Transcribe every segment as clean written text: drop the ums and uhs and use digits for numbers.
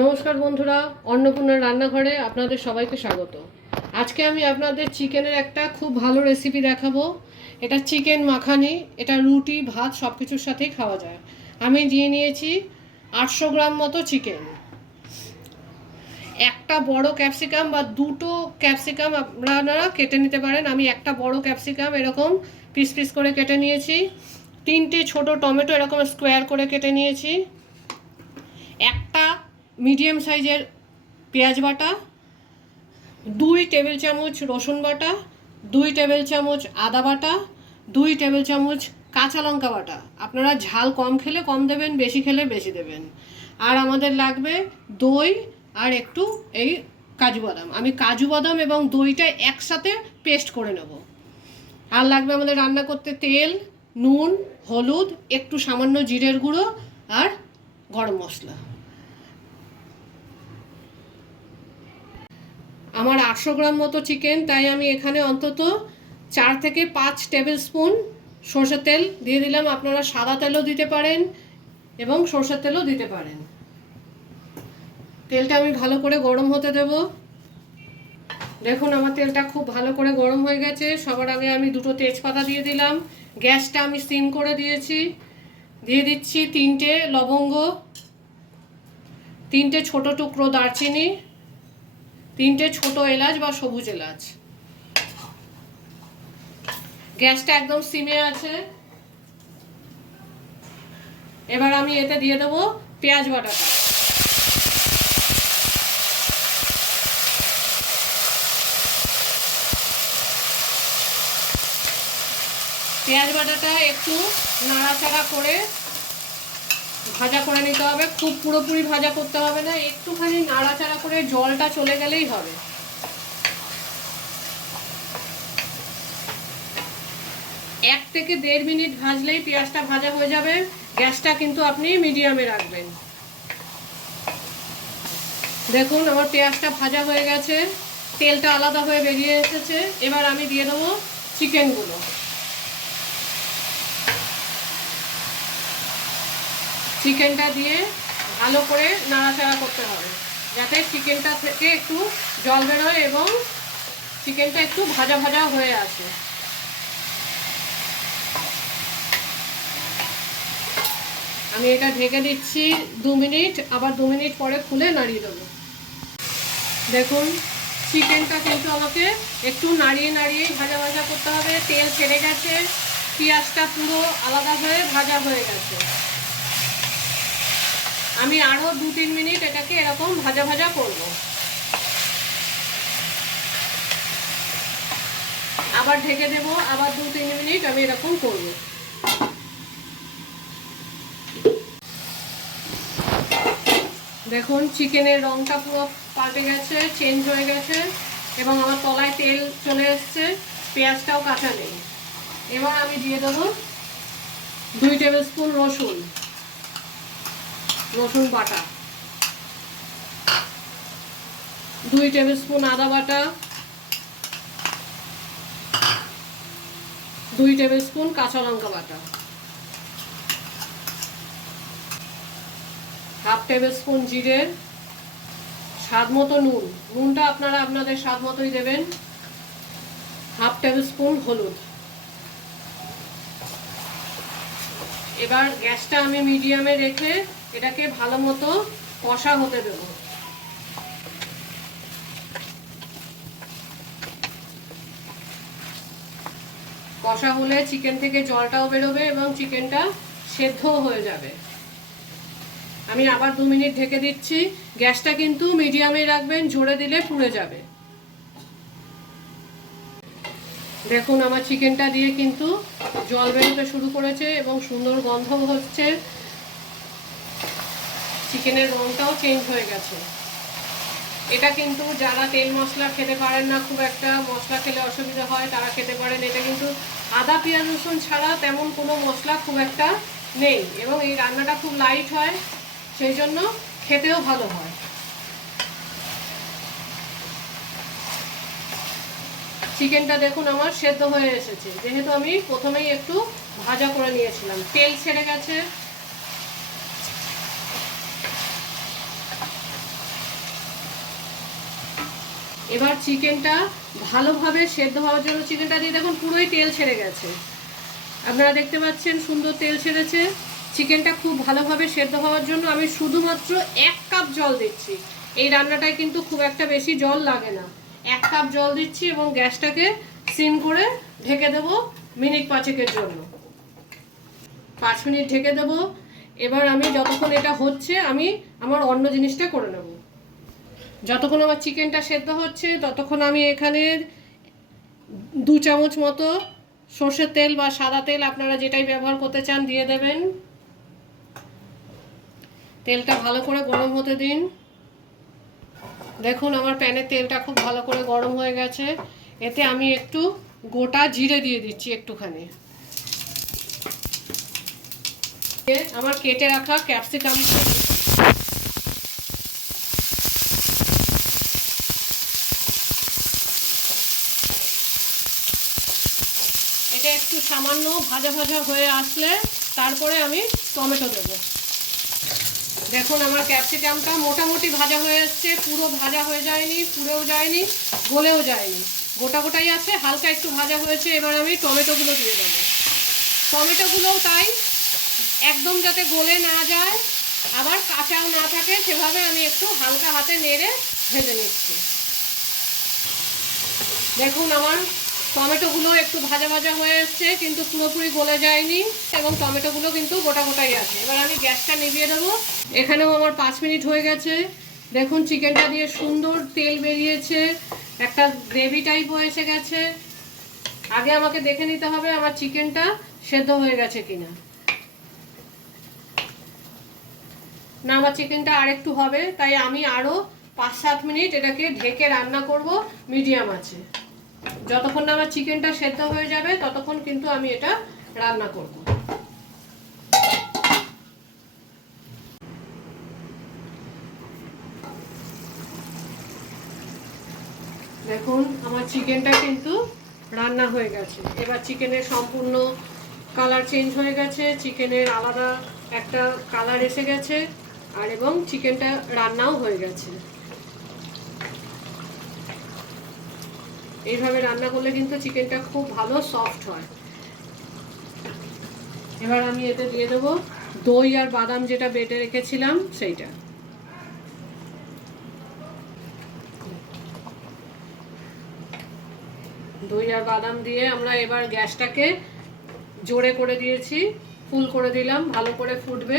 নমস্কার বন্ধুরা, অন্নপূর্ণার রান্নাঘরে আপনাদের সবাইকে স্বাগত। আজকে আমি আপনাদের চিকেনের একটা খুব ভালো রেসিপি দেখাবো। এটা চিকেন মাখানি। এটা রুটি ভাত সব কিছুর সাথেই খাওয়া যায়। আমি দিয়ে নিয়েছি 800 গ্রাম মতো চিকেন। একটা বড় ক্যাপসিকাম বা দুটো ক্যাপসিকাম আপনারা কেটে নিতে পারেন। আমি একটা বড় ক্যাপসিকাম এরকম পিস পিস করে কেটে নিয়েছি। 3টে ছোট টমেটো এরকম স্কোয়ার করে কেটে নিয়েছি। একটা মিডিয়াম সাইজের পেঁয়াজ বাটা, 2 টেবিল চামচ রসুন বাটা, 2 টেবিল চামচ আদা বাটা, 2 টেবিল চামচ কাঁচা লঙ্কা বাটা। আপনারা ঝাল কম খেলে কম দেবেন, বেশি খেলে বেশি দেবেন। আর আমাদের লাগবে দই আর একটু এই কাজু বাদাম। আমি কাজু বাদাম এবং দইটা একসাথে পেস্ট করে নেব। আর লাগবে আমাদের রান্না করতে তেল, নুন, হলুদ, একটু সামান্য জিরের গুঁড়ো আর গরম মশলা। আমার 800 গ্রাম মতো চিকেন, তাই আমি এখানে অন্তত 4 থেকে 5 টেবিল স্পুন সরষের তেল দিয়ে দিলাম। আপনারা সাদা তেলও দিতে পারেন এবং সরষের তেলও দিতে পারেন। তেলটা আমি ভালো করে গরম হতে দেব। দেখুন আমার তেলটা খুব ভালো করে গরম হয়ে গেছে। সবার আগে আমি 2টো তেজপাতা দিয়ে দিলাম। গ্যাসটা আমি সিম করে দিয়েছি। দিয়ে দিচ্ছি 3টে লবঙ্গ, 3টে ছোট টুকরো দারচিনি, 3টে ছোট এলাচ বা সবুজ এলাচ। গ্যাসটা একদম সিমে আছে। এবার আমি এতে দিয়ে দেবো পেঁয়াজ বাটাটা। পেঁয়াজ বাটাটা একটু নাড়াচাড়া করে ভাজা করে নিতে হবে। খুব পুরোপুরি ভাজা করতে হবে না, একটুখানি নাড়াচাড়া করে জলটা চলে গেলেই হবে। 1 থেকে 1.5 মিনিট ভাজলেই পেঁয়াজটা ভাজা হয়ে যাবে। গ্যাসটা কিন্তু আপনি মিডিয়ামে রাখবেন। দেখুন আমার পেঁয়াজটা ভাজা হয়ে গেছে, তেলটা আলাদা হয়ে বেরিয়ে এসেছে। এবার আমি দিয়ে দেবো চিকেনগুলো। চিকেনটা দিয়ে ভালো করে নাড়াচাড়া করতে হবে যাতে চিকেনটা থেকে একটু জল বেরোয় এবং চিকেনটা একটু ভাজা ভাজা হয়ে আসে। আমি এটা ঢেকে দিচ্ছি 2 মিনিট, আবার 2 মিনিট পরে খুলে নাড়িয়ে দেবো। দেখুন চিকেনটা কিন্তু আমাকে একটু নাড়িয়ে নাড়িয়ে ভাজা ভাজা করতে হবে। তেল ছেড়ে গেছে, পেঁয়াজটা পুরো আলাদা হয়ে ভাজা হয়ে গেছে। আমি আরও 2-3 মিনিট এটাকে এরকম ভাজা ভাজা করব। আবার ঢেকে দেবো, আবার 2-3 মিনিট আমি এরকম করব। দেখুন চিকেনের রংটা পুরো পাল্টে গেছে, চেঞ্জ হয়ে গেছে এবং আমার তলায় তেল চলে এসছে, পেঁয়াজটাও কাঁচা নেই। এবার আমি দিয়ে দেবো 2 টেবিল স্পুন রসুন বাটা, 2 টেবিল স্পুন আদা বাটা, 2 টেবিল স্পুন কাঁচা লঙ্কা বাটা, 1/2 টেবিল স্পুন জিরে, স্বাদ মতো নুন, নুনটা আপনারা আপনাদের স্বাদ মতোই দেবেন, 1/2 টেবিল স্পুন হলুদ। এবার গ্যাসটা আমি মিডিয়ামে রেখে এটাকে ভালো মতো কষা হতে দেব। কষা হলে চিকেন থেকে জলটাও বেরোবে এবং চিকেনটা সেদ্ধও হয়ে যাবে। আমি আবার 2 মিনিট ঢেকে দিচ্ছি। গ্যাসটা কিন্তু মিডিয়ামে রাখবেন, জোরে দিলে পুড়ে যাবে। দেখুন আমার চিকেনটা দিয়ে কিন্তু জল বেরোতে শুরু করেছে এবং সুন্দর গন্ধ হচ্ছে। চিকেনের রংটাও চেঞ্জ হয়ে গেছে। এটা কিন্তু যারা তেল মশলা খেতে পারেন না, খুব একটা মশলা খেলে অসুবিধা হয়, তারা খেতে পারেন। এটা কিন্তু আদা পেঁয়াজ রসুন ছাড়া তেমন কোনো মশলা খুব একটা নেই এবং এই রান্নাটা খুব লাইট হয়, সেই জন্য খেতেও ভালো হয়। চিকেনটা দেখুন আমার সেদ্ধ হয়ে এসেছে, যেহেতু আমি প্রথমেই একটু ভাজা করে নিয়েছিলাম। তেল ছেড়ে গেছে। এবার চিকেনটা ভালোভাবে সেদ্ধ হওয়ার জন্য চিকেনটা দিয়ে দেখুন পুরোই তেল ছেড়ে গেছে, আপনারা দেখতে পাচ্ছেন সুন্দর তেল ছেড়েছে। চিকেনটা খুব ভালোভাবে সেদ্ধ হওয়ার জন্য আমি শুধুমাত্র 1 কাপ জল দিচ্ছি। এই রান্নাটায় কিন্তু খুব একটা বেশি জল লাগে না। 1 কাপ জল দিচ্ছি এবং গ্যাসটাকে সিম করে ঢেকে দেবো মিনিট 5-এর জন্য। 5 মিনিট ঢেকে দেবো। এবার আমি যতক্ষণ এটা হচ্ছে আমি আমার অন্য জিনিসটা করে নেব। যতক্ষণ আমার চিকেনটা সেদ্ধ হচ্ছে ততক্ষণ আমি এখানে 2 চামচ মতো সর্ষের তেল বা সাদা তেল আপনারা যেটাই ব্যবহার করতে চান দিয়ে দেবেন। তেলটা ভালো করে গরম হতে দিন। দেখুন আমার প্যানের তেলটা খুব ভালো করে গরম হয়ে গেছে। এতে আমি একটু গোটা জিরে দিয়ে দিচ্ছি একটুখানি। আমার কেটে রাখা ক্যাপসিকাম এটা একটু সামান্য ভাজা ভাজা হয়ে আসলে তারপরে আমি টমেটো দেব। দেখুন আমার ক্যাপসিকামটা মোটামুটি ভাজা হয়ে এসছে, পুরো ভাজা হয়ে যায়নি, পুড়েও যায়নি, গলেও যায়নি, গোটা গোটাই আছে, হালকা একটু ভাজা হয়েছে। এবার আমি টমেটোগুলো দিয়ে দেবো। টমেটোগুলোও তাই, একদম যাতে গলে না যায় আবার কাঁচাও না থাকে সেভাবে আমি একটু হালকা হাতে নেড়ে ভেজে নিচ্ছি। দেখুন আমার টমেটোগুলো একটু ভাজা ভাজা হয়ে এসছে কিন্তু পুরোপুরি গলে যায়নি এবং টমেটোগুলো কিন্তু গোটা গোটাই আছে। এবার আমি গ্যাসটা নিভিয়ে দেবো। এখানেও আমার 5 মিনিট হয়ে গেছে। দেখুন চিকেনটা দিয়ে সুন্দর তেল বেরিয়েছে, একটা গ্রেভি টাইপও এসে গেছে। আগে আমাকে দেখে নিতে হবে আমার চিকেনটা সেদ্ধ হয়ে গেছে কিনা। না, আমার চিকেনটা আরেকটু হবে, তাই আমি আরও 5-7 মিনিট এটাকে ঢেকে রান্না করব মিডিয়াম আছে। যতক্ষণ না আমার চিকেনটা সেদ্ধ হয়ে যাবে ততক্ষণ কিন্তু আমি এটা রান্না করব। দেখুন আমার চিকেনটা কিন্তু রান্না হয়ে গেছে। এবার চিকেনের সম্পূর্ণ কালার চেঞ্জ হয়ে গেছে, চিকেনের আলাদা একটা কালার এসে গেছে আর এবং চিকেনটা রান্নাও হয়ে গেছে। এইভাবে রান্না করলে কিন্তু চিকেনটা খুব ভালো সফট হয়। এবার আমি এতে দিয়ে দেবো দই আর বাদাম যেটা বেটে রেখেছিলাম সেইটা। দই আর বাদাম দিয়ে আমরা এবার গ্যাসটাকে জোরে করে দিয়েছি, ফুল করে দিলাম, ভালো করে ফুটবে।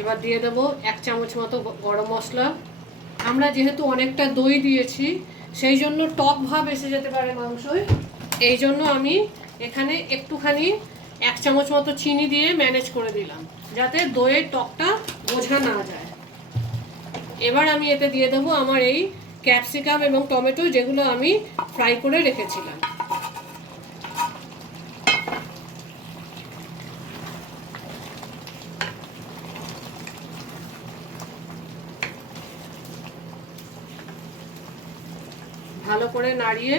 এবার দিয়ে দেবো 1 চামচ মতো গরম মশলা। আমরা যেহেতু অনেকটা দই দিয়েছি সেই জন্য টক ভাব এসে যেতে পারে মাংসয়, এই জন্য আমি এখানে একটুখানি 1 চামচ মতো চিনি দিয়ে ম্যানেজ করে দিলাম যাতে দইয়ের টকটা বোঝা না যায়। এবার আমি এতে দিয়ে দেবো আমার এই ক্যাপসিকাম এবং টমেটো যেগুলো আমি ফ্রাই করে রেখেছিলাম। ভালো করে নাড়িয়ে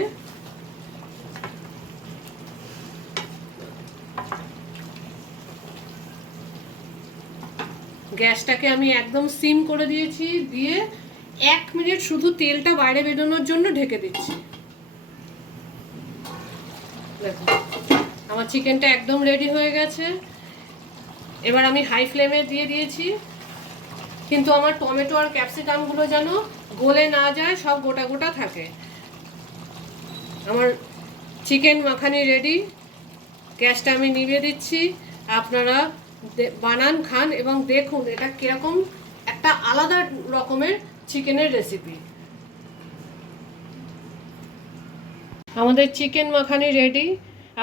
গ্যাসটাকে আমি একদম সিম করে দিয়েছি, দিয়ে 1 মিনিট শুধু তেলটা বাইরে বেরোনোর জন্য ঢেকে দিচ্ছি। দেখো আমার চিকেনটা একদম রেডি হয়ে গেছে। এবার আমি হাই ফ্লেমে দিয়ে দিয়েছি, কিন্তু আমার টমেটো আর ক্যাপসিকামগুলো যেন গলে না যায়, সব গোটা গোটা থাকে। আমার চিকেন মাখানি রেডি। গ্যাসটা আমি নিভিয়ে দিচ্ছি। আপনারা বানান, খান এবং দেখুন এটা কিরকম একটা আলাদা রকমের চিকেনের রেসিপি। আমাদের চিকেন মাখানি রেডি।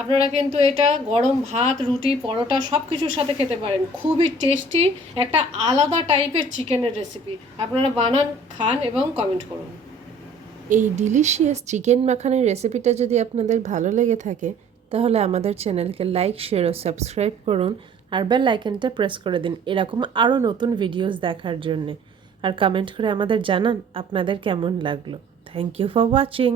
আপনারা কিন্তু এটা গরম ভাত, রুটি, পরোটা সব কিছুর সাথে খেতে পারেন। খুবই টেস্টি একটা আলাদা টাইপের চিকেনের রেসিপি। আপনারা বানান, খান এবং কমেন্ট করুন। এই ডিলিশিয়াস চিকেন মাখানির রেসিপিটা যদি আপনাদের ভালো লেগে থাকে তাহলে আমাদের চ্যানেলকে লাইক, শেয়ার ও সাবস্ক্রাইব করুন আর বেল আইকনটা প্রেস করে দিন এরকম আরও নতুন ভিডিওস দেখার জন্যে। আর কমেন্ট করে আমাদের জানান আপনাদের কেমন লাগলো। Thank you for watching.